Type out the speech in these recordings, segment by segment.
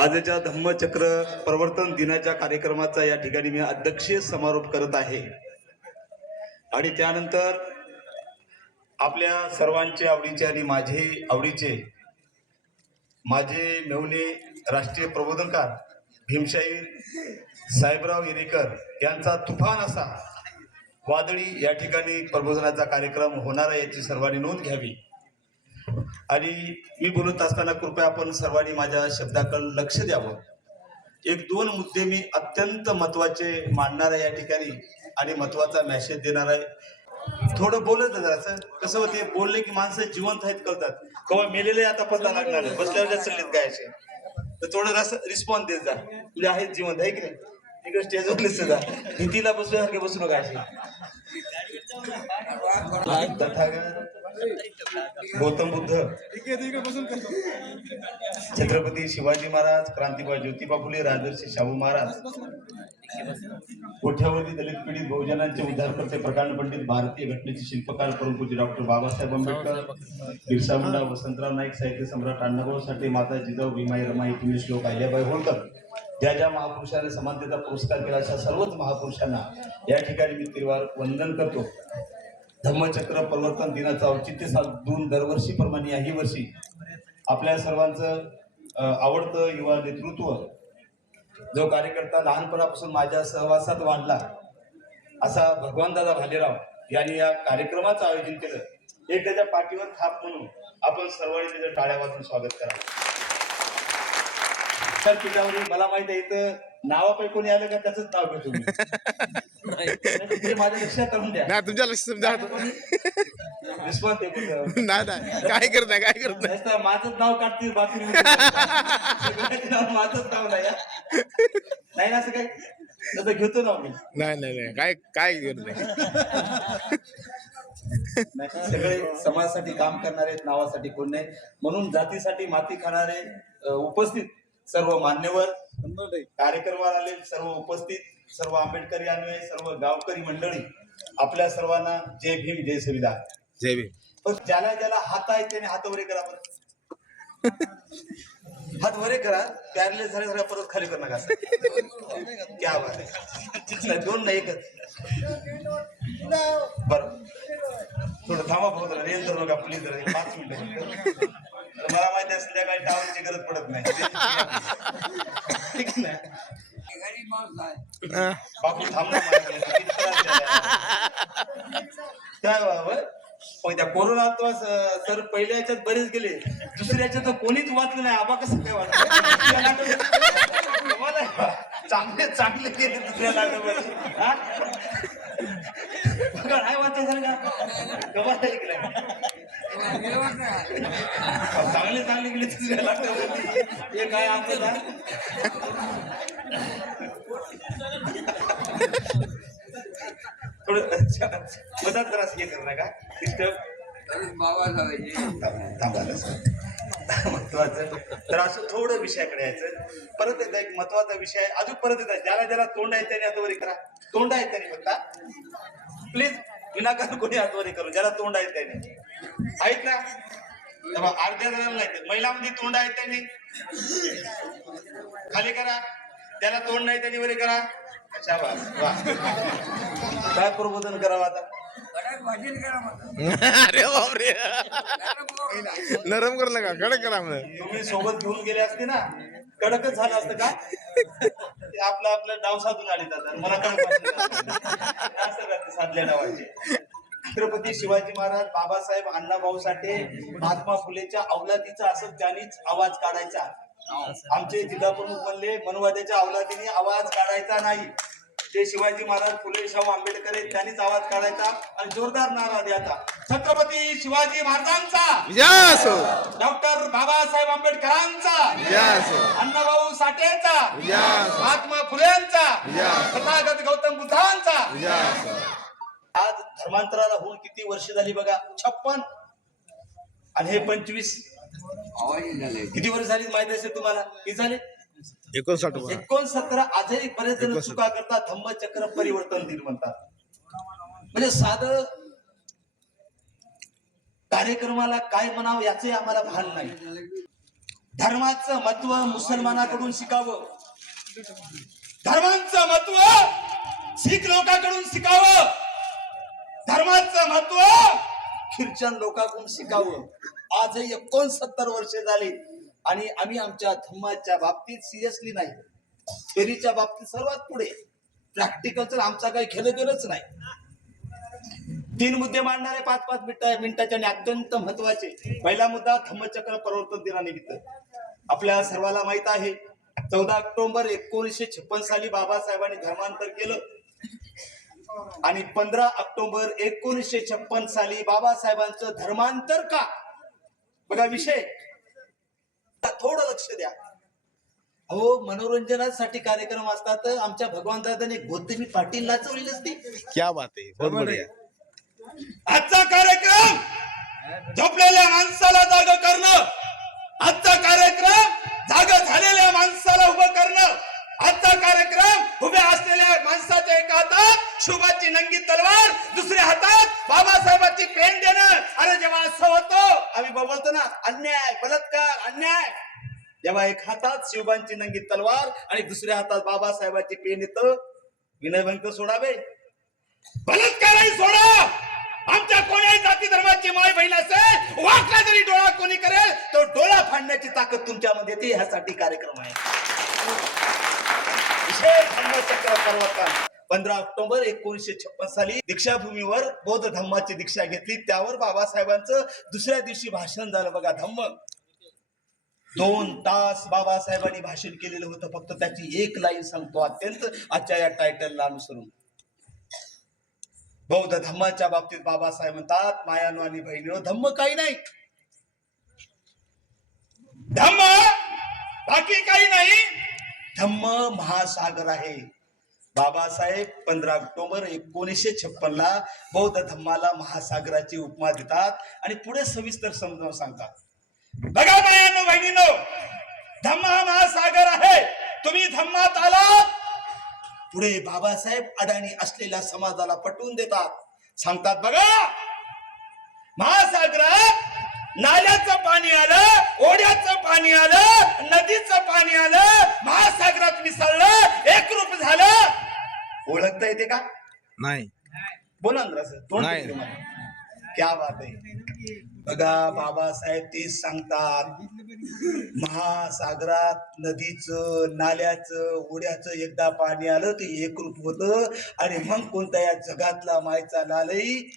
आजच्या धम्मचक्र प्रवर्तन दिनाच्या कार्यक्रमाचा या ठिकाणी मी अध्यक्षीय समारोप करत आहे. आणि त्यानंतर आपल्या सर्वांचे आवडीचे आणि माझे आवडीचे माझे मेवणे राष्ट्रीय प्रबोधनकार भीमशाहीर साहेबराव येरेकर यांचा तुफान असा वादळी या ठिकाणी प्रबोधनाचा कार्यक्रम होणार आहे याची सर्वांनी नोंद घ्यावी. आणि मी बोलत असताना कृपया आपण सर्वांनी माझ्या शब्दाकडे लक्ष द्यावं. एक दोन मुद्दे मी अत्यंत महत्त्वाचे मांडणार आहे या ठिकाणी आणि महत्त्वाचा मेसेज देणार आहे. थोडं बोलत जरासं कसं होते बोलले की माणसं जिवंत आहेत कळतात. कवा मेलेले आता पत्ता लागणार आहे. बसल्यावर चाललेत गायचे. तर थोडं रस रिस्पॉन्स देत जा. तुझे आहेत जिवंत आहे की नाही? इकडे स्टेजवर लिस्ट जा. हिंदीला बसल्यासारखे बसू नका गौतम बुद्ध. छत्रपती शिवाजी महाराज क्रांतीबा ज्योतिबा फुले राजर्षी शाहू महाराज. कोठ्यावरती दलित पीडित बहुजनांचे उद्धारकर्ते प्रकांड पंडित भारतीय घटनेचे शिल्पकार परमपूज्य डॉक्टर बाबासाहेब आंबेडकर बिरसा मुंडा वसंतराव नाईक साहित्य सम्राट अण्णाभाऊ साठे माता जिजाऊ भीमाई रमाई तुम्ही श्लोक अहिल्याबाई होळकर. ज्या ज्या महापुरुषाने समानतेचा पुरस्कार केला अशा सर्वच महापुरुषांना या ठिकाणी मी तिरवार वंदन करतो. धम्मचक्र प्रवर्तन दिनाचं औचित्य साधून दरवर्षीप्रमाणे याही वर्षी आपल्या सर्वांचं आवडतं युवा नेतृत्व जो कार्यकर्ता लहानपणापासून माझ्या सहवासात वाढला असा भगवान दादा भालेराव यांनी या कार्यक्रमाचं आयोजन केलं. एक त्याच्या पाठीवर थाप म्हणून आपण सर्वांनी त्याच्या टाळ्या वाजून स्वागत करावं तर पिठावरील मला माहीत आहे इथं नावापैकी कोणी आलं का? त्याच नाव घेतो मी. ते माझ्या लक्षात करून द्या. नाही तुमच्या लक्ष समजा रिस्पॉन्स. नाही नाही. काय करत नाही काय करत नाही. माझंच नाव काढतील बाकी माझंच नाव नाही. नाही ना असं काय तसं घेतो ना मी नाही नाही नाही. काय काय करत नाही. नाही, सगळे समाजासाठी काम करणारे नावासाठी कोण नाही. म्हणून जातीसाठी माती खाणारे उपस्थित सर्व मान्यवर कार्यक्रमाला आले सर्व उपस्थित सर्व आंबेडकरी अन्वय सर्व गावकरी मंडळी आपल्या सर्वांना जय भीम जय संविधान जय भीम. पण ज्याला ज्याला हात आहे त्याने हात वरे करा बरं. हात वरे करा पॅरलेस झाले झाले परत खाली करू नका. क्या बात दोन नाही एकच. बर. थोडं थांबा रेल धरू नका प्लीज जरा पाच मिनिटं. मला माहिती असल्या काही टावरची गरज पडत नाही. ठीक ना? बापू थांब काय बाबा? पण त्या कोरोनात सर पहिल्या याच्यात बरेच गेले. दुसऱ्या याच्यात तर कोणीच वाचलं नाही. आबा कसं काय वाटत चांगले चांगले गेले दुसऱ्या लाटामध्ये हा? बघा, नाही वाचायचं झालं का कमाल की नाही? चांगले चांगले गेले दुसऱ्या लागतात हे काय आमचं ना? थोडं त्रास हे करू नका महत्वाचं. तर असं थोडं विषयाकडे यायचं. परत एकदा एक महत्त्वाचा विषय अजून परत एकदा ज्याला ज्याला तोंड आहे त्याने हातवरी करा. तोंड आहे त्याने फक्त प्लीज विनाकारण कोणी हातवरी करू. ज्याला तोंड आहे त्याने. आहेत ना? अर्ध्या जणांना नाही महिलामध्ये तोंड आहे त्याने. खाली करा. त्याला तोंड नाही त्याने वरी करा. काय प्रबोधन करावं आता? अरे बापरे. नरम करू नका कडक करा तुम्ही सोबत घेऊन गेले असते ना कडकच झालं असतं का? ते आपलं आपलं डाव साधून आले जातात. मला कडक साधल्या डावाचे? छत्रपती शिवाजी महाराज बाबासाहेब अण्णाभाऊ साठे महात्मा फुलेच्या अवलादीचा असं त्यांनीच आवाज काढायचा. आमचे जिल्हा प्रमुख म्हणले मनवाद्याच्या अवलादीने आवाज काढायचा नाही. ते शिवाजी महाराज फुले शाहू आंबेडकर त्यांनीच आवाज काढायचा आणि जोरदार नारा द्यायचा. छत्रपती शिवाजी महाराजांचा! डॉक्टर बाबासाहेब आंबेडकरांचा! अण्णाभाऊ साठेचा! महात्मा फुलेंचा! तथागत गौतम बुद्धांचा! आज धर्मांतराला होऊन किती वर्ष झाली बघा? छप्पन. आणि हे पंचवीस. किती वर्ष झाली माहिती असेल तुम्हाला? किती झाले? एकोणसाठ. एकोणसत्तर आजही बरेच जण. चुका करतात धम्मचक्र परिवर्तन दिन म्हणतात. म्हणजे साधं कार्यक्रमाला काय म्हणावं याचे आम्हाला भान नाही. धर्माचं महत्त्व मुसलमानाकडून शिकावं. धर्मांचं महत्त्व शीख लोकांकडून शिकावं. धर्माचं महत्त्व? ख्रिश्चन लोकांकडून शिकावं. आजही एकोणसत्तर वर्षे झाली आणि आम्ही आमच्या धर्माच्या बाबतीत सिरियसली नाही. थेरीच्या बाबतीत सर्वात पुढे. प्रॅक्टिकल तर आमचा काही खेळ गेलंच नाही. तीन मुद्दे मांडणारे पाच पाच मिनिट मिनिटाचे आणि अत्यंत महत्त्वाचे. पहिला मुद्दा धम्मचक्र प्रवर्तन दिनानिमित्त. आपल्या सर्वाला माहीत आहे चौदा ऑक्टोबर एकोणीसशे छप्पन साली बाबासाहेबांनी धर्मांतर केलं. आणि पंधरा ऑक्टोबर एकोणीसशे छप्पन साली बाबासाहेबांचं धर्मांतर का? बघा विषय. थोडं लक्ष द्या. हो मनोरंजनासाठी कार्यक्रम असतात. आमच्या भगवान दादाने गौतमी पाटील नाचवलेली असती. क्या बात आहे. आजचा कार्यक्रम झोपलेल्या माणसाला जाग करणं. आजचा कार्यक्रम जाग झालेल्या माणसाला उभं करणं. आजचा कार्यक्रम उभ्या असलेल्या माणसाच्या एका हातात शुभाची नंगी तलवार दुसऱ्या हातात बाबासाहेबांची पेन देणं. अरे जेव्हा असं होतो आम्ही बोलतो ना अन्याय बलात्कार अन्याय. जेव्हा एक हातात शिवबांची नंगी तलवार आणि दुसऱ्या हातात बाबासाहेबांची पेन येतं विनयभंग सोडावे. बलात्कारही सोडा. आमच्या कोण्याही जाती धर्माची माय बहीण असेल वाटला जरी डोळा कोणी करेल तो डोळा फाडण्याची ताकद तुमच्यामध्ये येते ह्यासाठी कार्यक्रम आहे. धम्मचक्र पंधरा ऑक्टोबर एकोणीसशे छप्पन साली दीक्षाभूमीवर बौद्ध धम्माची दीक्षा घेतली. त्यावर बाबासाहेबांचं दुसऱ्या दिवशी भाषण झालं बघा धम्म. दोन तास बाबासाहेबांनी भाषण केलेलं होतं फक्त त्याची एक लाईन सांगतो अत्यंत. आजच्या या टायटलला अनुसरून. बौद्ध धम्माच्या बाबतीत बाबासाहेब म्हणतात मायानो आणि बहिणीनो धम्म काही नाही धम्म बाकी काही नाही धम्म महासागर आहे. बाबासाहेब पंधरा ऑक्टोबर एकोणीसशे छप्पन ला बौद्ध धम्माला महासागराची उपमा देतात आणि पुढे सविस्तर समजावून सांगतात. बघा मायानो बहिणीनो धम्म हा महासागर आहे. तुम्ही धम्मात आलात. पुढे बाबासाहेब अडाणी असलेल्या समाजाला पटवून देतात. सांगतात बघा महासागरात नाल्याचं पाणी आलं. ओ पाणी आलं नदीचं पाणी आलं महासागरात मिसळलं एकरूप झालं. ओळखता येते का? नाही. बोला ना जरासं. तोंड. क्या बात आहे. बघा बाबासाहेब तेच सांगतात. महासागरात नदीचं नाल्याचं ओढ्याचं एकदा पाणी आलं ते एकरूप होतं. आणि मग कोणता या जगातला मायचा लालही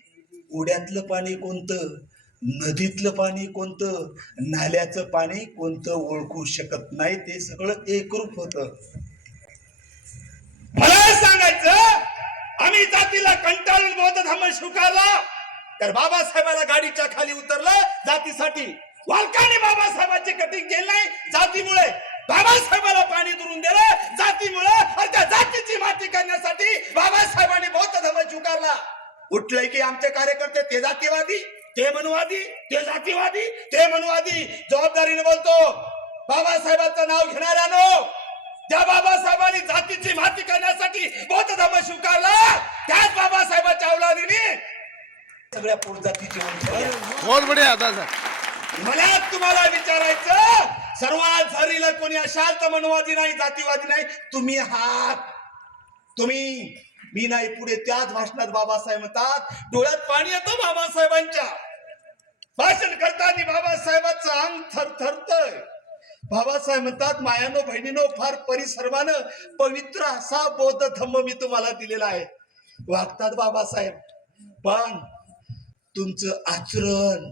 ओढ्यातलं पाणी कोणतं? नदीतलं पाणी कोणतं नाल्याचं पाणी कोणतं ओळखू शकत नाही ते सगळं एकरूप होत. मला सांगायचं आम्ही जातीला कंटाळून बौद्ध धर्म स्वीकारला तर बाबासाहेबाला गाडीच्या खाली उतरलं जातीसाठी. वालकाने बाबासाहेबांची कटिंग केली नाही जातीमुळे. बाबासाहेबाला पाणी दुरून दिलं जातीमुळे आणि त्या जातीची माती करण्यासाठी बाबासाहेबांनी बौद्ध धर्म स्वीकारला. उठलंय की आमचे कार्यकर्ते ते जातीवादी? ते मनुवादी ते जातीवादी ते मनुवादी. जबाबदारीने बोलतो. बाबासाहेबांचं नाव घेणाऱ्यानो ज्या बाबासाहेबांनी जातीची माती करण्यासाठी बौद्ध धर्म स्वीकारला त्याच बाबासाहेबांच्या अवलादीने सगळ्या पोट जातीची मला तुम्हाला विचारायचं सर्वात झरीला कोणी तर मनवादी नाही जातीवादी नाही तुम्ही आहात. तुम्ही मी नाही पुढे त्याच भाषणात बाबासाहेब म्हणतात डोळ्यात पाणी येतं बाबासाहेबांच्या. भाषण करताना बाबासाहेबांचं अंग थरथरतय. बाबासाहेब म्हणतात मायानो बहिणीनो फार परिसर्वानं पवित्र असा बौद्ध धम्म मी तुम्हाला दिलेला आहे. वागतात बाबासाहेब पण तुमचं आचरण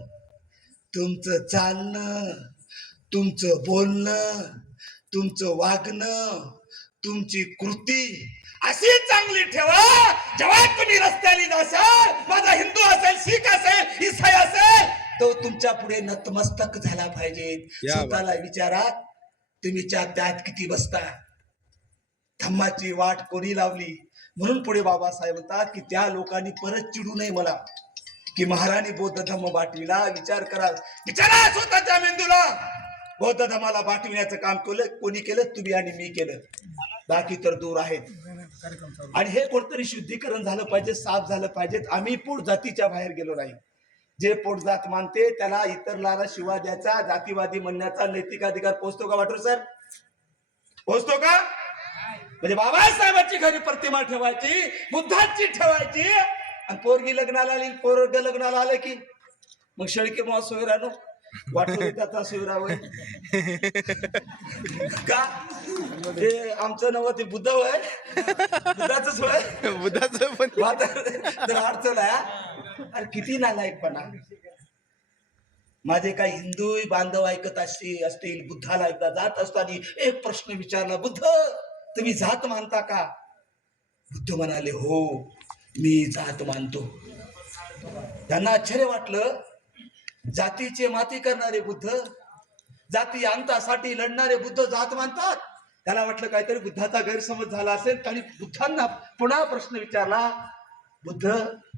तुमचं चालणं तुमचं बोलणं तुमचं वागणं तुमची कृती अशी चांगली ठेवा. जेव्हा तुम्ही रस्त्याने जासाल माझा हिंदू असेल शीख असेल इसाई असेल तो तुमच्यापुढे नतमस्तक झाला पाहिजे. स्वतःला विचारा तुम्हीच्या त्यात किती बसता? धम्माची वाट कोणी लावली? म्हणून पुढे बाबासाहेब म्हणतात की त्या लोकांनी परत चिडू नये मला. की महाराणी बौद्ध धम्म बाटवीला विचार करा विचारा स्वतःच्या मेंदूला. बौद्ध धर्माला बाटविण्याचं काम केलं कोणी केलं? तुम्ही आणि मी केलं. बाकी तर दूर आहेत. आणि हे कोणतरी शुद्धीकरण झालं पाहिजे साफ झालं पाहिजे. आम्ही पूर्ण जातीच्या बाहेर गेलो नाही. जे पोटजात मानते त्याला इतरला शिवा द्यायचा जातीवादी म्हणण्याचा नैतिक अधिकार पोहोचतो का वाटू सर? पोहोचतो का? म्हणजे बाबासाहेबांची घरी प्रतिमा ठेवायची बुद्धांची ठेवायची. आणि पोरगी लग्नाला आली पोरग लग्नाला आलं की? मग शेळके मग सोयरानो सोयरा होय का? ते आमचं नव ते बुद्ध होय. बुद्धाच होय. बुद्धाचं पण. जर अडचण आहे. अरे किती नालायकपणा माझे काही हिंदू बांधव ऐकत असतील असतील बुद्धाला एकदा जात असताना एक प्रश्न विचारला बुद्ध तुम्ही जात मानता का? बुद्ध म्हणाले हो मी जात मानतो. त्यांना आश्चर्य वाटलं जातीचे माती करणारे बुद्ध जाती अंतासाठी लढणारे बुद्ध जात मानतात. त्याला वाटलं काहीतरी बुद्धाचा गैरसमज झाला असेल आणि बुद्धांना पुन्हा प्रश्न विचारला बुद्ध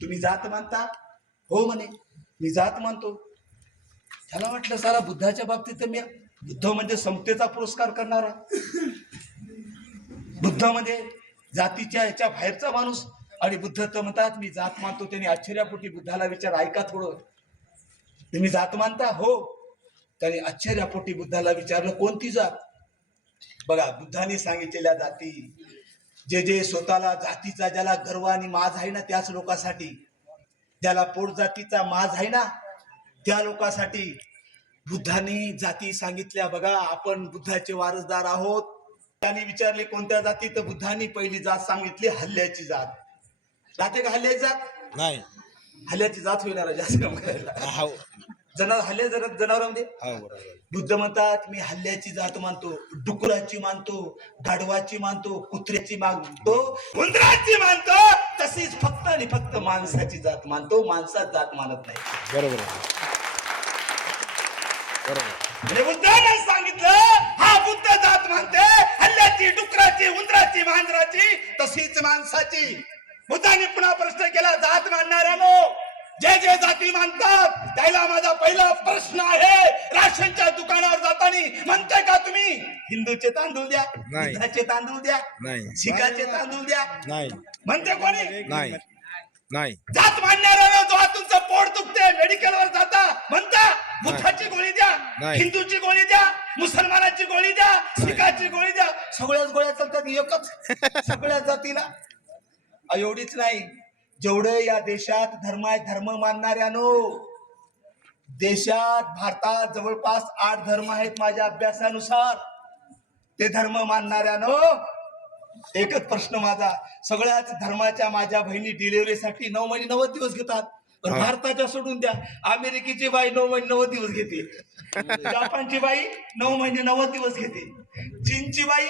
तुम्ही जात मानता? हो म्हणे मी जात मानतो. त्याला वाटलं सारा बुद्धाच्या बाबतीत तर मी बुद्ध म्हणजे समतेचा पुरस्कार करणारा. बुद्ध म्हणजे जातीच्या ह्याच्या बाहेरचा माणूस. आणि बुद्ध तर म्हणतात मी जात मानतो त्यांनी आश्चर्यापोटी बुद्धाला विचार ऐका थोडं. तुम्ही जात मानता? हो. त्याने आश्चर्यापोटी बुद्धाला विचारलं कोणती जात? बघा बुद्धाने सांगितलेल्या जाती जे जे स्वतःला जातीचा ज्याला गर्व आणि माज आहे ना त्याच लोकांसाठी. ज्याला पोट जातीचा माज आहे ना त्या लोकांसाठी. बुद्धांनी जाती सांगितल्या बघा आपण बुद्धाचे वारसदार आहोत. त्याने विचारले कोणत्या जाती? तर बुद्धांनी पहिली जात सांगितली हल्ल्याची जात. जाते का हल्ल्याची जात? नाही. हल्ल्याची जात होणार जास्त हो जनावर हल्ले जरा जनावरांमध्ये? हो बरोबर. बुद्ध म्हणतात मी हल्ल्याची जात मानतो डुकराची मानतो गाढवाची मानतो कुत्र्याची मानतो उंदराची मानतो तशीच फक्त आणि फक्त माणसाची जात मानतो माणसात जात मानत नाही. बरोबर आहे. बरोबर म्हणजे बुद्धाने सांगितलं हा बुद्ध जात मानते हल्ल्याची डुकराची उंदराची मांजराची तशीच माणसाची. बुद्धाने पुन्हा प्रश्न केला जात मानणाऱ्यानो जे जे जाती मानतात त्याला माझा पहिला प्रश्न आहे. राशनच्या दुकानावर जाताना म्हणते का तुम्ही? हिंदूचे तांदूळ द्या नाही. बुद्धाचे तांदूळ द्या नाही. शिखाचे तांदूळ द्या. नाही. म्हणते कोणी? नाही. नाही. जात मानणाऱ्याला जेव्हा तुमचं पोट दुखते मेडिकलवर जाता म्हणता बुद्धाची गोळी द्या. हिंदूची गोळी द्या मुसलमानाची गोळी द्या शिखाची गोळी द्या सगळ्याच गोळ्या चालतात एकच. सगळ्या जातीला. एवढीच नाही. जेवढे या देशात धर्म आहे धर्म मानणाऱ्यानो देशात भारतात जवळपास आठ धर्म आहेत माझ्या अभ्यासानुसार. ते धर्म मानणाऱ्यानो एकच प्रश्न माझा. सगळ्याच धर्माच्या माझ्या बहिणी डिलिव्हरीसाठी नऊ महिने नव्वद दिवस घेतात. पण. भारताच्या सोडून द्या. अमेरिकेची बाई नऊ महिने नव्वद दिवस घेते. जपानची बाई नऊ महिने नव्वद दिवस घेते. चीनची बाई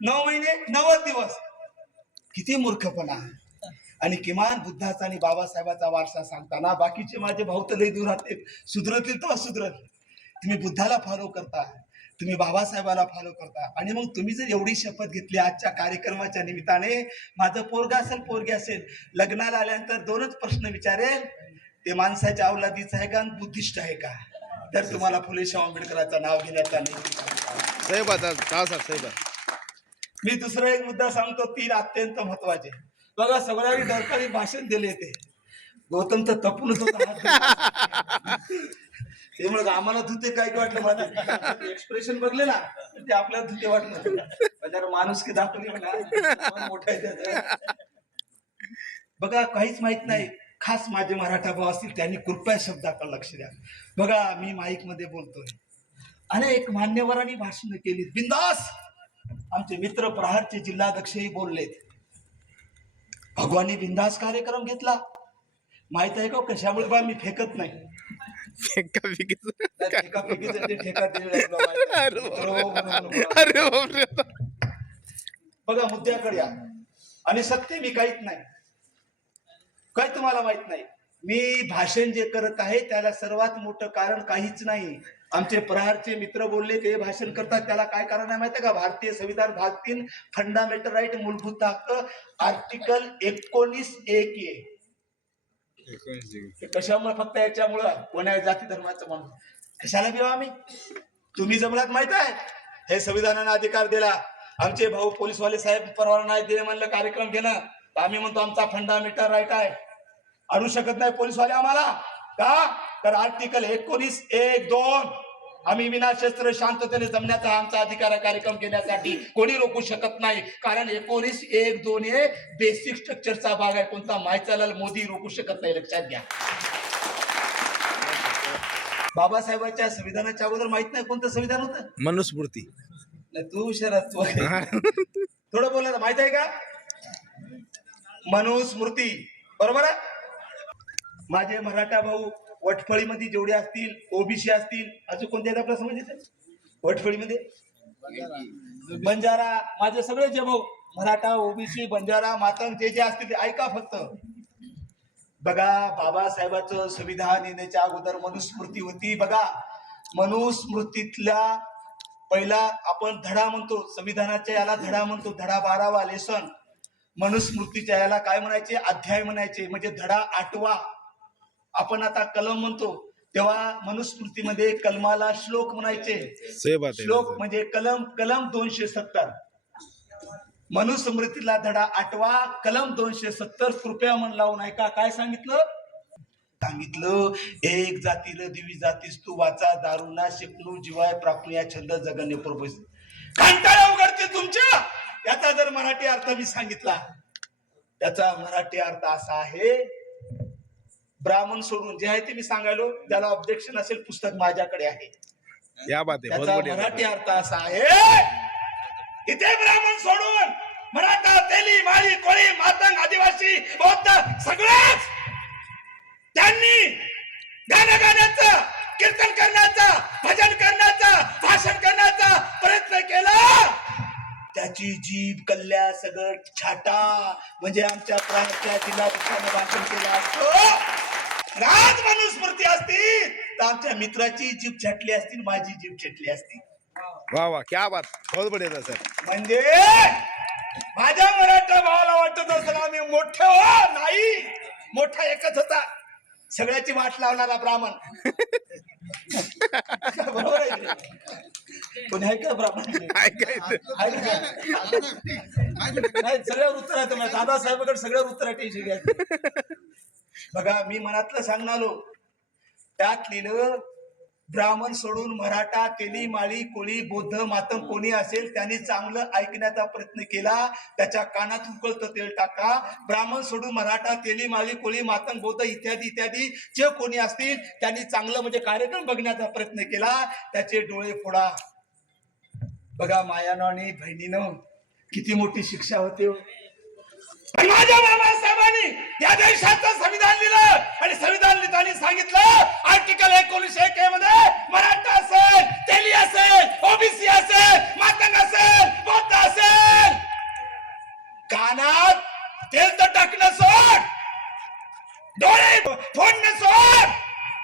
नऊ महिने नव्वद दिवस. किती मूर्खपणा. आणि किमान बुद्धाचा आणि बाबासाहेबाचा वारसा सांगताना बाकीचे माझे भाऊ तर लई दूर राहते सुधरतील तर सुधरत तुम्ही बुद्धाला फॉलो करता. तुम्ही बाबासाहेबाला फॉलो करता. आणि मग तुम्ही जर एवढी शपथ घेतली आजच्या कार्यक्रमाच्या निमित्ताने माझं पोरगा असेल पोरगी असेल लग्नाला आल्यानंतर दोनच प्रश्न विचारेल. ते माणसाच्या अवलादीचं आहे का आणि बुद्धिस्ट आहे का? तर तुम्हाला फुले शाह आंबेडकरांचं नाव घेण्याचा नाही साहेब आता साहेब? मी दुसरा एक मुद्दा सांगतो तीन अत्यंत महत्त्वाचे. बघा सगळ्यांनी डरकारी भाषण दिले ते. गौतम तर तपूनच होता. ते म्हणत आम्हाला धुते काय काय वाटलं मला? एक्सप्रेशन बघले ना ते आपल्याला धुते वाटलं. जरा माणूस की दाखवली म्हणा मोठा बघा काहीच माहीत नाही. खास माझे मराठा भाऊ असतील त्यांनी कृपया शब्दाकडे लक्ष द्या. बघा मी माईकमध्ये बोलतोय. अनेक मान्यवरांनी भाषण केली. बिंदास! आमचे मित्र प्रहारचे जिल्हाध्यक्षही बोललेत भगवानी बिंदास कार्यक्रम घेतला माहीत आहे का कशामुळे बा मी फेकत नाही फेका फेकीचं. त्या फेकाफेकीचं ते ठेका दिलेलं आहे तुला माहीत आहे. अरे बापरे. हो, हो, हो, हो. अरे बापरे बघा मुद्द्याकडे या आणि सत्य मी काहीच नाही काही तुम्हाला माहीत नाही मी भाषण जे करत आहे त्याला सर्वात मोठं कारण काहीच नाही आमचे प्रहारचे मित्र बोलले ते भाषण करतात त्याला काय कारण आहे माहिती का? भारतीय संविधान भाग तीन फंडामेंटल राईट मूलभूत हक्क आर्टिकल एकोणीस एक कशामुळे फक्त याच्यामुळं? कोण्या जाती धर्माचं म्हणून? कशाला घेऊ आम्ही? तुम्ही जमलात माहीत आहे? हे संविधानाने अधिकार दिला. आमचे भाऊ पोलीसवाले साहेब परवाना नाही दिले म्हणलं कार्यक्रम घेणं. आम्ही म्हणतो आमचा फंडामेंटल राईट आहे. आणू शकत नाही पोलीसवाले आम्हाला. का तर आर्टिकल एकोणीस एक दोन. आम्ही विनाशस्त्र शांततेने जमण्याचा आमचा अधिकार कार्यक्रम घेण्यासाठी. कोणी रोखू शकत नाही. कारण एकोणीस एक दोन हे बेसिक स्ट्रक्चरचा भाग आहे. कोणता? मायचालाल मोदी रोखू शकत नाही. लक्षात घ्या. बाबासाहेबांच्या संविधानाच्या अगोदर माहीत नाही कोणतं संविधान होतं? मनुस्मृती. नाही तू शरद तू थोडं बोलायला माहीत आहे का? मनुस्मृती. बरोबर आहे? माझे मराठा भाऊ वटफळीमध्ये जेवढे असतील ओबीसी असतील अजून कोणत्या आपला समज समाजाचे वटफळीमध्ये? बंजारा माझे सगळे जे भाऊ मराठा ओबीसी बंजारा मातंग जे जे असतील ते ऐका फक्त. बघा बाबासाहेबाचं संविधान येण्याच्या अगोदर मनुस्मृती होती. बघा मनुस्मृतीतल्या पहिला आपण धडा म्हणतो संविधानाच्या याला धडा म्हणतो धडा बारावा लेसन मनुस्मृतीच्या याला काय म्हणायचे? अध्याय म्हणायचे. म्हणजे धडा आठवा. आपण आता कलम म्हणतो तेव्हा मनुस्मृतीमध्ये कलमाला श्लोक म्हणायचे. श्लोक म्हणजे कलम कलम दोनशे सत्तर. मनुस्मृतीला धडा आठवा कलम दोनशे सत्तर कृपया मन लावून ऐका. काय सांगितलं? सांगितलं एक जातीला दिवी जातीस तू वाचा दारुना शिकणू जिवाय प्राप्नु या छंद जगन्य कंटाळा उघडते तुमच्या? याचा जर मराठी अर्थ मी सांगितला. त्याचा मराठी अर्थ असा आहे ब्राह्मण सोडून जे आहे ते मी सांगायलो ज्याला ऑब्जेक्शन असेल पुस्तक माझ्याकडे आहे. या बात त्याचा मराठी अर्थ असा आहे इथे ब्राह्मण सोडून मराठा तेली माळी कोळी मातंग आदिवासी बौद्ध सगळेच त्यांनी गाणं गाण्याचा कीर्तन करण्याचा भजन करण्याचा भाषण करण्याचा प्रयत्न केला. त्याची जीभ कल्ल्या सगळं छाटा म्हणजे आमच्या प्रांतच्या जिल्हाधिकाऱ्याने भाषण केलं असतं. राज मनुस्मृती असती तर आमच्या मित्राची जीभ छटली असती माझी जीभ छटली असती वाह वाह क्या बात. बहुत बढ़िया था सर. म्हणजे माझ्या मराठा भावाला वाटत असेल आम्ही मोठे हो नाही. मोठा एकच होता. सगळ्याची वाट लावणारा ब्राह्मण. बरोबर आहे की नाही? कोणी आहे का ब्राह्मण? नाही? सगळ्यावर उत्तर आहे दादासाहेबाकडे सगळ्यावर उत्तर आहे टेन्शन घ्या. बघा मी मनातलं सांगणारो त्यात लिहिलं ब्राह्मण सोडून मराठा तेली माळी कोळी बौद्ध मातम कोणी असेल त्यांनी चांगलं ऐकण्याचा प्रयत्न केला. त्याच्या कानात उकळतं तेल टाका. ब्राह्मण सोडून मराठा तेली माळी कोळी मातम बौद्ध इत्यादी इत्यादी जे कोणी असतील त्यांनी चांगलं म्हणजे कार्यक्रम बघण्याचा प्रयत्न केला. त्याचे डोळे फोडा. बघा मायानं आणि बहिणीनं किती मोठी शिक्षा होते हो. माझ्या बाबासाहेबांनी या देशाचं संविधान लिहिलं आणि संविधान लिहिताना सांगितलं आर्टिकल एकोणीसशे एक मध्ये मराठा असेल तेली असेल ओबीसी असेल मातंग असेल बौद्ध असेल. कानात तेल तर टाकणं सोड. डोळे फोडणं सोड.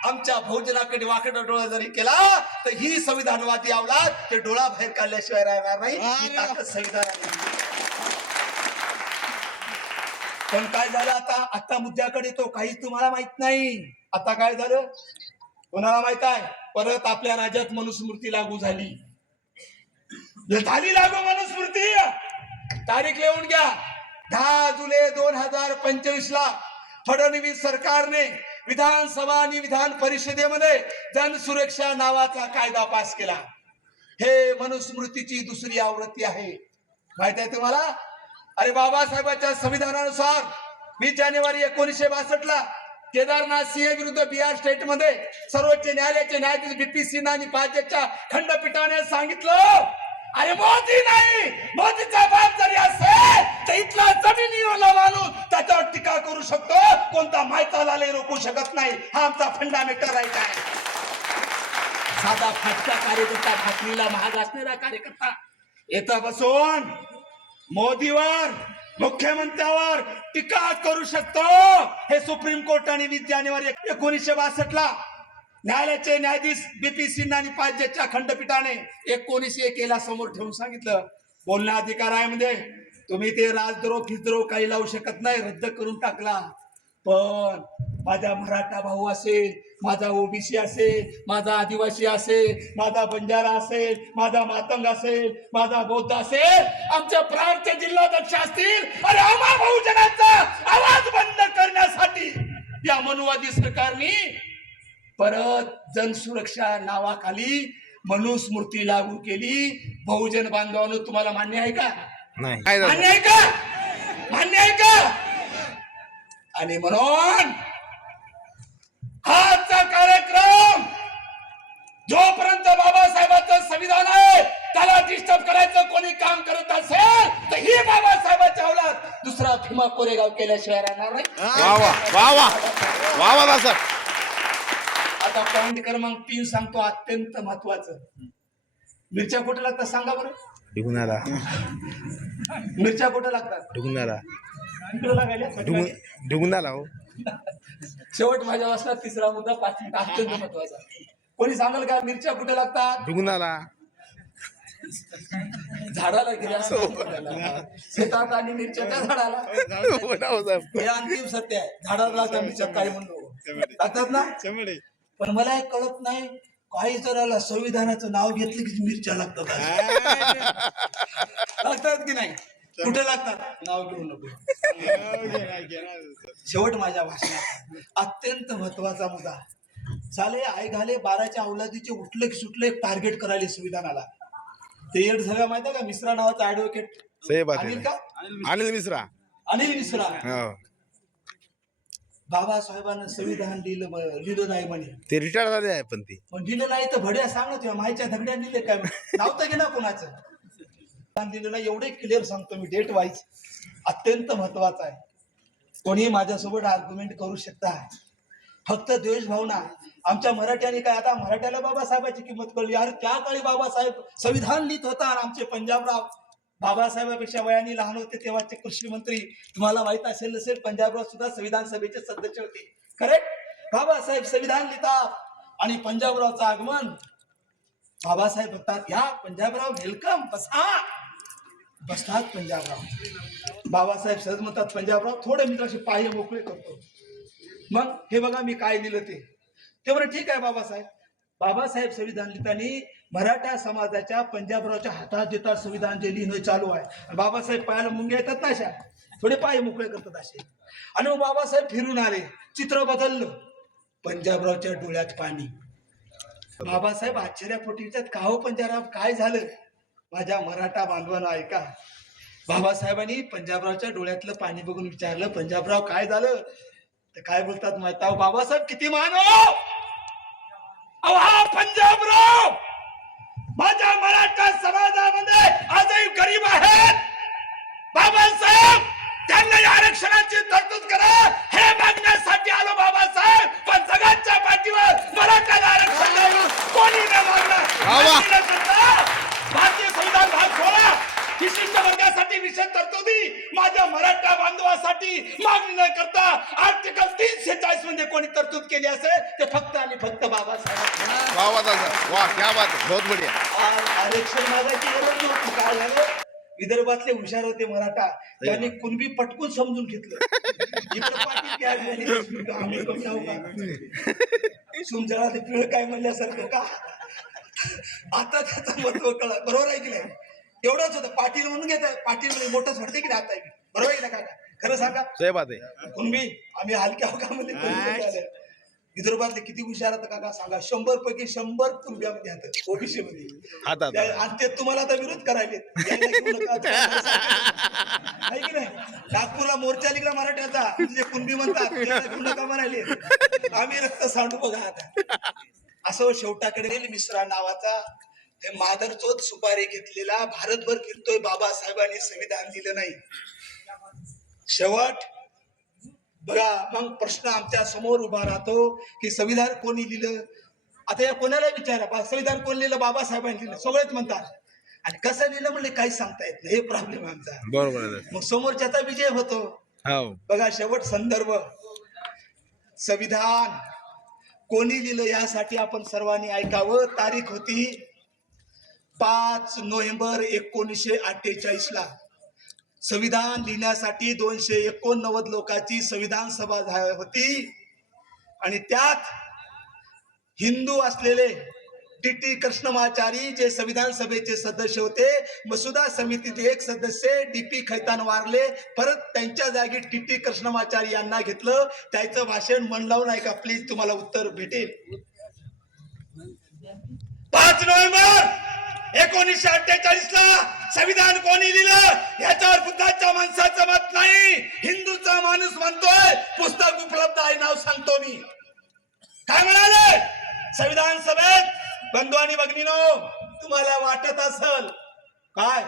आमच्या भोजनाकडे वाकडा डोळा जरी केला तर ही संविधानवादी अवलाद ते डोळा बाहेर काढल्याशिवाय राहणार नाही. ही ताकद संविधानाने पण काय झालं आता? आता मुद्द्याकडे तो काही तुम्हाला माहीत नाही. आता काय झालं? कोणाला माहीत आहे? परत आपल्या राज्यात मनुस्मृती लागू झाली. झाली लागू मनुस्मृती. तारीख लिहून घ्या. दहा जुलै दोन हजार पंचवीस ला फडणवीस सरकारने विधानसभा आणि विधान परिषदेमध्ये जनसुरक्षा नावाचा कायदा पास केला. हे मनुस्मृतीची दुसरी आवृत्ती आहे. माहीत आहे तुम्हाला? अरे बाबासाहेबांच्या संविधानानुसार वीस जानेवारी एकोणीसशे बासष्ट ला केदारनाथ सिंह विरुद्ध बिहार स्टेटमध्ये सर्वोच्च न्यायालयाचे न्यायाधीश बीपी सिन्हा आणि पाचच्या खंडपीठाने सांगितलं. अरे मोदी नाही! मोदीचा बाप जरी असेल तर इथला जमिनीवाला माणूस त्याच्यावर टीका करू शकतो. कोणता माहिताला रोखू शकत नाही. हा आमचा फंडामेंटल राईट आहे. साधा फाटका कार्यकर्ता फाटलीला महाग असणारा कार्यकर्ता येतं बसून मोदीवर मुख्यमंत्र्यावर टीका करू शकतो. हे सुप्रीम कोर्ट आणि वीस जानेवारी एकोणीसशे बासष्ट ला न्यायालयाचे न्यायाधीश बीपी सिन्हा आणि पाचजेच्या खंडपीठाने एकोणीस एकेला समोर ठेवून सांगितलं. बोलणं अधिकार आहे म्हणजे तुम्ही ते राजद्रोह फिजद्रोह काही लावू शकत नाही. रद्द करून टाकला. पण माझा मराठा भाऊ असेल माझा ओबीसी असेल माझा आदिवासी असेल माझा बंजारा असेल माझा मातंग असेल माझा बौद्ध असेल आमच्या प्रांतचे जिल्हाध्यक्ष असतील. अरे आम्हा बहुजनांचा आवाज बंद करण्यासाठी या मनुवादी सरकारने परत जनसुरक्षा नावाखाली मनुस्मृती लागू केली. बहुजन बांधवांनो तुम्हाला मान्य आहे का? मान्य आहे का? मान्य आहे का? आणि म्हणून हाचा कार्यक्रम! जोपर्यंत बाबासाहेबांचं संविधान आहे त्याला डिस्टर्ब करायचं कोणी काम करत असेल तर ही बाबासाहेबांच्या अवलाद. दुसरा भीमा कोरेगाव केल्याशिवाय राहणार नाही. आता पॉइंट क्रमांक तीन सांगतो अत्यंत महत्वाचं. मिरच्या कुठे लागतात सांगा बरं? ढुगणारा मिरच्या कुठे लागतात? ढुगणारा इकडे लागायला ढुग ढुगणारा हो. शेवट माझ्या वाचनात तिसरा मुद्दा पाच मिनिट अत्यंत महत्त्वाचा कोणी सांगाल का मिरच्या कुठे लागतात? ढुगणारा झाडाला गेल्या. शेतात आणि मिरच्याच्या झाडाला. साहेब. हे अंतिम सत्य आहे. झाडाला लागतात मिरच्या काही म्हणलो लागतात ना? पण मला हे कळत नाही काही जराला संविधानाचं नाव घेतलं की मिरच्या लागतात लागतात की नाही? कुठे लागतात? नाव घेऊ नको. शेवट माझ्या भाषणात. अत्यंत महत्त्वाचा मुद्दा. झाले आई घाले बाराच्या अवलादीचे उठले की सुटले टार्गेट करायले संविधानाला. ते येड सगळ्या माहिती का? मिश्रा नावाचा ऍडव्होकेट अनिल का? अनिल मिश्रा. अनिल मिश्रा. हो. बाबासाहेबांना संविधान लिहिलं लिहिलं नाही म्हणे. ते रिटायर झाले आहे पण ते. पण दिलं नाही तर भड्या सांग ना तुझ्या मायच्या धगड्या दिले काय? नावतं घे ना कोणाचं? दिलं नाही एवढे क्लिअर सांगतो मी डेट वाईज अत्यंत महत्त्वाचा आहे. कोणी माझ्यासोबत आर्ग्युमेंट करू शकता. फक्त द्वेष भावना आमच्या मराठ्याने काय आता मराठ्याला बाबासाहेबाची किंमत कळली. अरे त्या काळी बाबासाहेब संविधान लिहित होता आणि आमचे पंजाबराव. बाबासाहेबापेक्षा वयाने लहान होते तेव्हाचे कृषी मंत्री तुम्हाला माहीत असेल नसेल पंजाबराव सुद्धा संविधान सभेचे सदस्य होते. करेक्ट बाबासाहेब संविधान लिहितात. आणि पंजाबरावचं आगमन. बाबासाहेब म्हणतात या पंजाबराव वेलकम बसा. बसतात पंजाबराव. बाबासाहेब सहज म्हणतात पंजाबराव. थोडे मित्राशी पाय मोकळे करतो. मग हे बघा मी काय लिहिलं ते. ते बरं ठीक आहे बाबासाहेब. बाबासाहेब संविधान लिहिताना मराठा समाजाच्या पंजाबरावच्या हातात देतात संविधान जे लिहिणं चालू आहे. बाबासाहेब पायाला मुंगे येतात ना अशा. थोडे पाय मोकळे करतात असे. आणि मग बाबासाहेब फिरून आले. चित्र बदललं. पंजाबरावच्या डोळ्यात पाणी. बाबासाहेब आश्चर्यापोटी विचारत का हो पंजाबराव? काय झालं? माझ्या मराठा बांधवांना ऐका. बाबासाहेबांनी पंजाबरावच्या डोळ्यातलं पाणी बघून विचारलं पंजाबराव काय झालं? तर काय बोलतात माहिती बाबासाहेब किती मानो अहो हा पंजाबराव! माझ्या मराठा समाजामध्ये आजही गरीब आहेत. बाबासाहेब त्यांना या आरक्षणाची तरतूद करा. हे मागण्यासाठी आलो बाबासाहेब. पण जगाच्या पाठीवर मराठ्याला आरक्षण कोणी न मागणार. भारतीय संविधान भाग सोळा. विशिष्ट वर्गासाठी विशेष तरतुदी माझ्या मराठा बांधवासाठी मागणी न करता आर्टिकल तीनशे चाळीसमध्ये कोणी तरतूद केली असेल ते फक्त आणि फक्त बाबासाहेब वा वा दादा वा. क्या बात बहुत बढ़िया. आ- आरक्षण मागायची गरज नव्हती. काय झालं? विदर्भातले हुशार होते मराठा. त्यांनी कुणबी पटकून समजून घेतलं. पिळ काय म्हणल्यासारखं का? आता त्याचं महत्त्व कळा बरोबर आहे की नाही? एवढंच होतं. पाटील म्हणून घेत पाटील म्हणजे मोठंच वाटते की आता बरोबर आहे ना काका? खरं सांगा. कुणबी आम्ही हलक्या आले. विदर्भातले किती हुशार आहेत काका? सांगा. शंभर पैकी शंभर कुणब्यामध्ये आहेत ओबीसी मध्ये हातात आणि ते तुम्हाला आता विरोध करायले की नाही? नागपूरला मोर्चा निघला मराठ्याचा. म्हणजे कुणबी म्हणतात. म्हणाले आम्ही रक्त सांडू बघा आता. असं शेवटाकडे मिश्रा नावाचा. ते मादरचोद सुपारी घेतलेला भारतभर फिरतोय बाबासाहेबांनी संविधान दिलं नाही. शेवट बघा मग प्रश्न आमच्यासमोर उभा राहतो की संविधान कोणी लिहिलं? आता या कोणाला विचारा बा संविधान कोण लिहिलं? बाबासाहेबांनी लिहिलं. सगळेच म्हणतात. आणि कसं लिहिलं म्हणजे काहीच सांगता येत नाही. हे प्रॉब्लेम आमचा. बरोबर. मग समोरच्याचा विजय होतो. हो. बघा शेवट संदर्भ. संविधान. कोणी लिहिलं यासाठी आपण सर्वांनी ऐकावं? तारीख होती पाच नोव्हेंबर एकोणीसशे अठ्ठेचाळीस ला संविधान लिहिण्यासाठी दोनशे एकोणनव्वद लोकांची संविधान सभा झा- होती. आणि त्यात हिंदू असलेले डी टी कृष्णमाचारी जे संविधान सभेचे सदस्य होते मसुदा समितीचे एक सदस्य डी पी खैतान वारले परत त्यांच्या जागी टी टी कृष्णमाचारी यांना घेतलं. त्याचं भाषण मन लावून ऐका प्लीज तुम्हाला उत्तर भेटेल. पाच नोव्हेंबर एकोणीसशे अठ्ठेचाळीस ला संविधान कोणी लिहिलं? याच्यावर बुद्धाच्या माणसाचं मत नाही. हिंदूचा माणूस म्हणतोय पुस्तक उपलब्ध आहे नाव सांगतो मी. काय म्हणाले? संविधान सभेत बंधू आणि भगिनीनो तुम्हाला वाटत असल काय?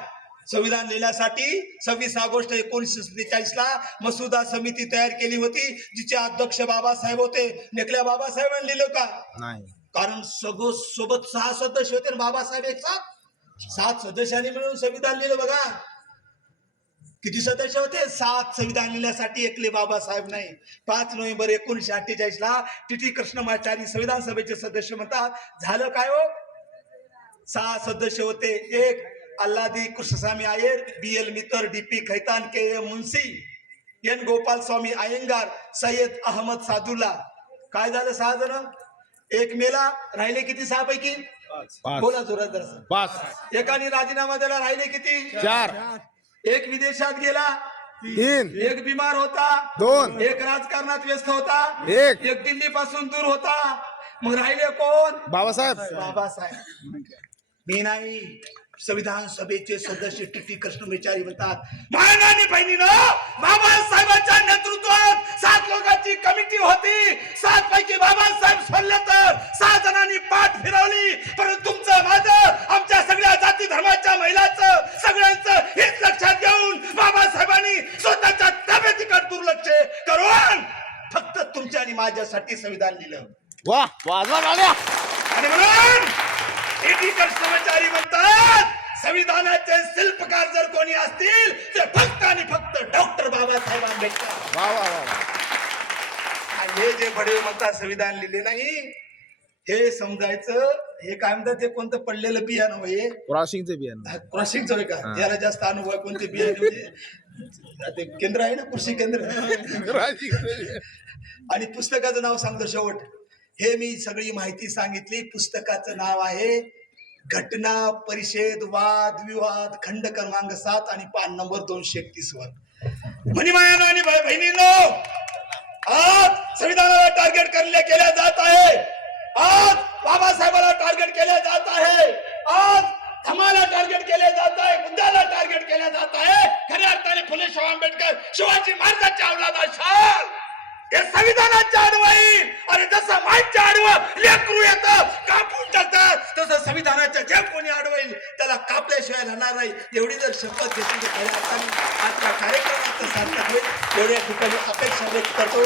संविधान लिहिण्यासाठी सव्वीस ऑगस्ट एकोणीसशे सत्तेचाळीस ला मसुदा समिती तयार केली होती जिचे अध्यक्ष बाबासाहेब होते. नेकल्या बाबासाहेबांनी लिहिलं का? नाही. कारण सगळं सोबत सहा सदस्य होते बाबासाहेब एक साथ सात सदस्यांनी मिळून संविधान लिहिलं बघा. किती सदस्य होते? सात संविधान लिहिण्यासाठी एकले बाबासाहेब नाही. पाच नोव्हेंबर एकोणीशे अठ्ठेचाळीस ला टी टी कृष्णमाचारी संविधान सभेचे सदस्य म्हणतात. झालं काय हो? सहा सदस्य होते. एक Alladi Krishnaswami Ayyar B L Mitter D P Khaitan K A Munshi N Gopalaswami Ayyangar Syed Ahmad Saadulla. काय झालं सहा जण? एक मेला राहिले किती सहा पैकी पाच. बोला जोरात एकाने राजीनामा दिला राहिले किती? चार. एक विदेशात गेला तीन एक बिमार होता दोन एक राजकारणात व्यस्त होता एक. एक दिल्ली पासून दूर होता. मग राहिले कोण? बाबासाहेब. बाबासाहेब. मी नाही. संविधान सभेचे सदस्य टी टी कृष्णमेचारी म्हणतात मायनानी बहिणीनं बाबासाहेबांच्या नेतृत्वात सात लोकांची कमिटी होती. सात पैकी बाबासाहेब सोडले तर सहा जणांनी पाठ फिरवली. परंतु तुमचं माझं आमच्या सगळ्या जाती धर्माच्या महिलाचं सगळ्यांचं हेच लक्षात घेऊन बाबासाहेबांनी स्वतःच्या तब्येतीकडे दुर्लक्ष करून फक्त तुमच्या आणि माझ्यासाठी संविधान लिहिलं. वा वाजवा आणि म्हणून एटी कर्मचारी म्हणतात संविधानाचे शिल्पकार जर कोणी असतील ते फक्त आणि फक्त डॉक्टर बाबासाहेब आंबेडकर. वा वा वा वा. आणि हे जे बडे म्हणतात संविधान लिहिले नाही हे समजायचं हे काय म्हणतात ते कोणतं पडलेलं बियाणं होय क्रॉसिंगचे बियाणं. क्रॉसिंगचं होय का? याला जास्त अनुभव आहे कोणते बियाणे म्हणजे? ते केंद्र आहे ना कृषी केंद्र. आणि पुस्तकाचं नाव सांगतो शेवट. हे मी सगळी माहिती सांगितली. पुस्तकाचं नाव आहे घटना परिषद वाद विवाद खंड क्रमांक सात आणि पान नंबर दोनशे एकतीस वर. म्हणीमायानं आणि बहिणीनो आज संविधानाला टार्गेट करले केल्या जात आहे. आज बाबासाहेबाला टार्गेट केल्या जात आहे. आज धमाला टार्गेट केले जात आहे. बुद्धाला टार्गेट केल्या जात आहे. खऱ्या अर्थाने फुले शाह आंबेडकर शिवाजी महाराजांच्या अवलाद असाल हे संविधानाच्या आडवाई आणि जसं माईच्या आडवं लेकरू येतं कापून टाकतात तसं संविधानाच्या जे कोणी आडवाईल त्याला कापल्याशिवाय राहणार नाही. एवढी जर शपथ घेतली तर खऱ्या अर्थाने आजच्या कार्यक्रमाचं सार्थक होईल. एवढ्या ठिकाणी अपेक्षा व्यक्त करतो.